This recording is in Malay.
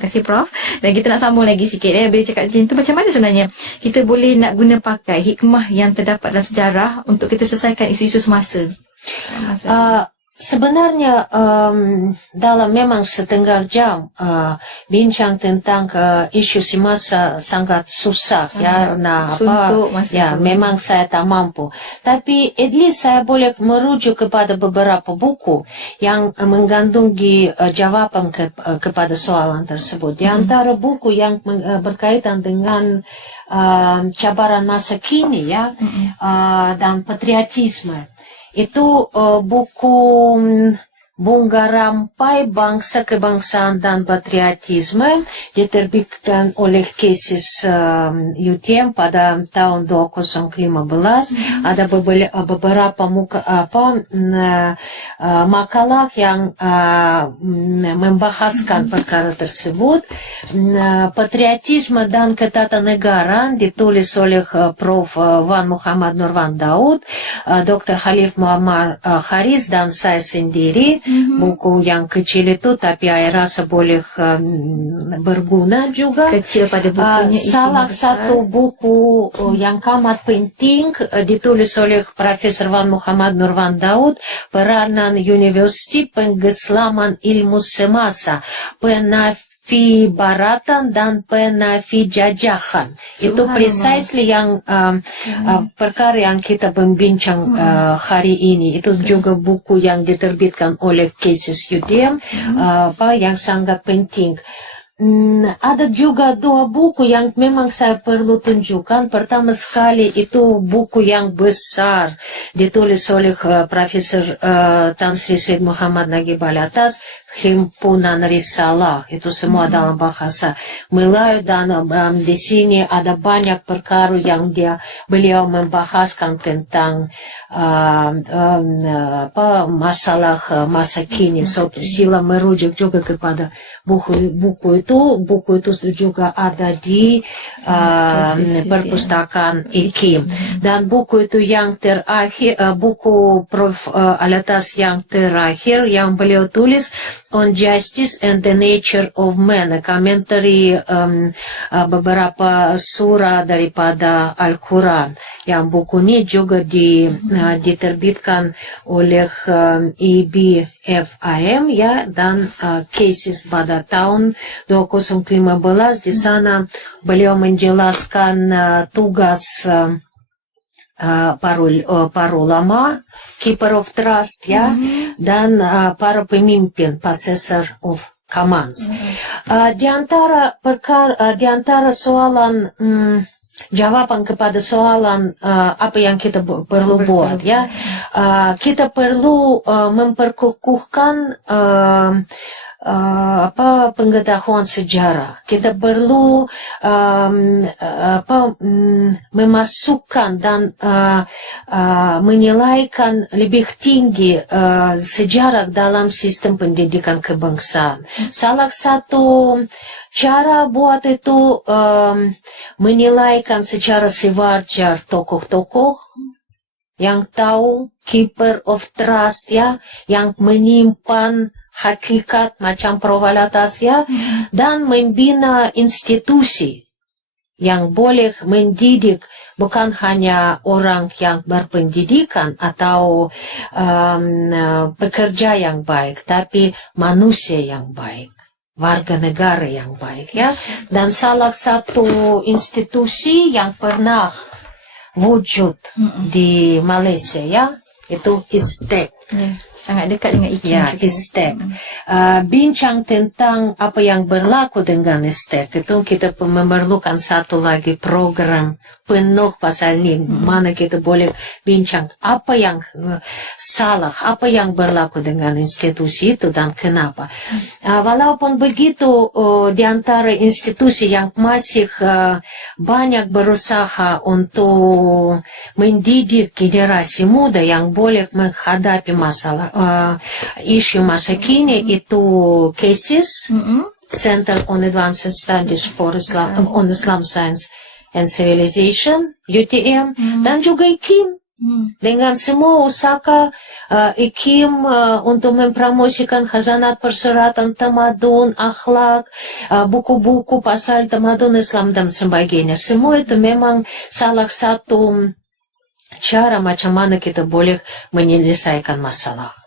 Terima kasih Prof. Dan kita nak sambung lagi sikit bila cakap macam tu, macam mana sebenarnya kita boleh nak guna pakai hikmah yang terdapat dalam sejarah untuk kita selesaikan isu-isu semasa? Sebenarnya dalam memang setengah jam bincang tentang isu semasa sangat susah ya. Memang saya tak mampu. Tapi at least saya boleh merujuk kepada beberapa buku yang mengandungi jawaban kepada soalan tersebut. Di antara buku yang berkaitan dengan cabaran masa kini ya, dan patriotisme. Itu buku Bunga Rampai Bangsa Kebangsaan dan Patriotisme diterbitkan oleh Kesis UTM pada tahun 2015. Ada beberapa makalah yang membahaskan perkara tersebut. Patriotisme dan Ketatanegaraan ditulis oleh Prof. Wan Muhammad Nurwan Daud, Dr. Khalif Muammar Haris dan saya sendiri. Buku yang kecil itu tapi saya rasa boleh berguna juga. Kecil pada bukunya. Salah satu buku yang amat penting ditulis oleh Profesor Wan Muhammad Nurwan Daud, Peranan University Pengislaman Ilmu Semasa, Baratan dan jajahan. Itu precisely yang perkara yang kita membincang hari ini. Itu juga buku yang diterbitkan oleh Kesis UTM yang sangat penting. Ada juga dua buku yang memang saya perlu tunjukkan. Pertama sekali itu buku yang besar ditulis oleh Profesor Tan Sri Syed Muhammad Nagib Alatas, Himpunan Risalah. Itu semua dalam bahasa Melayu dan di sini ada banyak perkara yang beliau membahaskan tentang masalah masa kini. So sila merujuk juga kepada buku itu. Buku itu juga ada di perpustakaan IKIM. Dan buku itu yang terakhir, buku Prof. Alatas yang terakhir yang beliau tulis, On Justice and the Nature of Man, komentari beberapa surah daripada Al-Quran. Yang buku ini juga diterbitkan oleh IBFIM ya, dan Kesis pada tahun 2015. Di sana beliau menjelaskan tugas para ulama, keeper of trust ya, dan para pemimpin, possessor of commands. Di antara soalan jawaban kepada soalan apa yang kita perlu buat ya, kita perlu memperkukuhkan pengetahuan sejarah. Kita perlu memasukkan dan menilaikan lebih tinggi sejarah dalam sistem pendidikan kebangsaan. Salah satu cara buat itu menilaikan secara sewajar tokoh-tokoh yang tahu, keeper of trust ya, yang menyimpan hakikat macam Prof. Alatas ya, dan membina institusi yang boleh mendidik bukan hanya orang yang berpendidikan atau pekerja yang baik, tapi manusia yang baik, warga negara yang baik ya. Dan salah satu institusi yang pernah wujud di Malaysia ya, itu ISTEC. Sangat dekat dengan IKIM. Ya, ISTEC. Bincang tentang apa yang berlaku dengan ISTEC itu kita memerlukan satu lagi program penuh pasal ini, mana kita boleh bincang apa yang salah, apa yang berlaku dengan institusi itu dan kenapa. Walaupun begitu, di antara institusi yang masih banyak berusaha untuk mendidik generasi muda yang boleh menghadapi masalah isu masa kini, itu Kesis, Center on Advanced Studies for Islam, on Islam Science and Civilization, UTM, dan juga IKIM. Dengan semua usaha IKIM untuk mempromosikan khazanat persuratan tamadun, akhlak, buku-buku pasal tamadun Islam dan sebagainya. Semua itu memang salah satu cara macam mana kita boleh menyelesaikan masalah.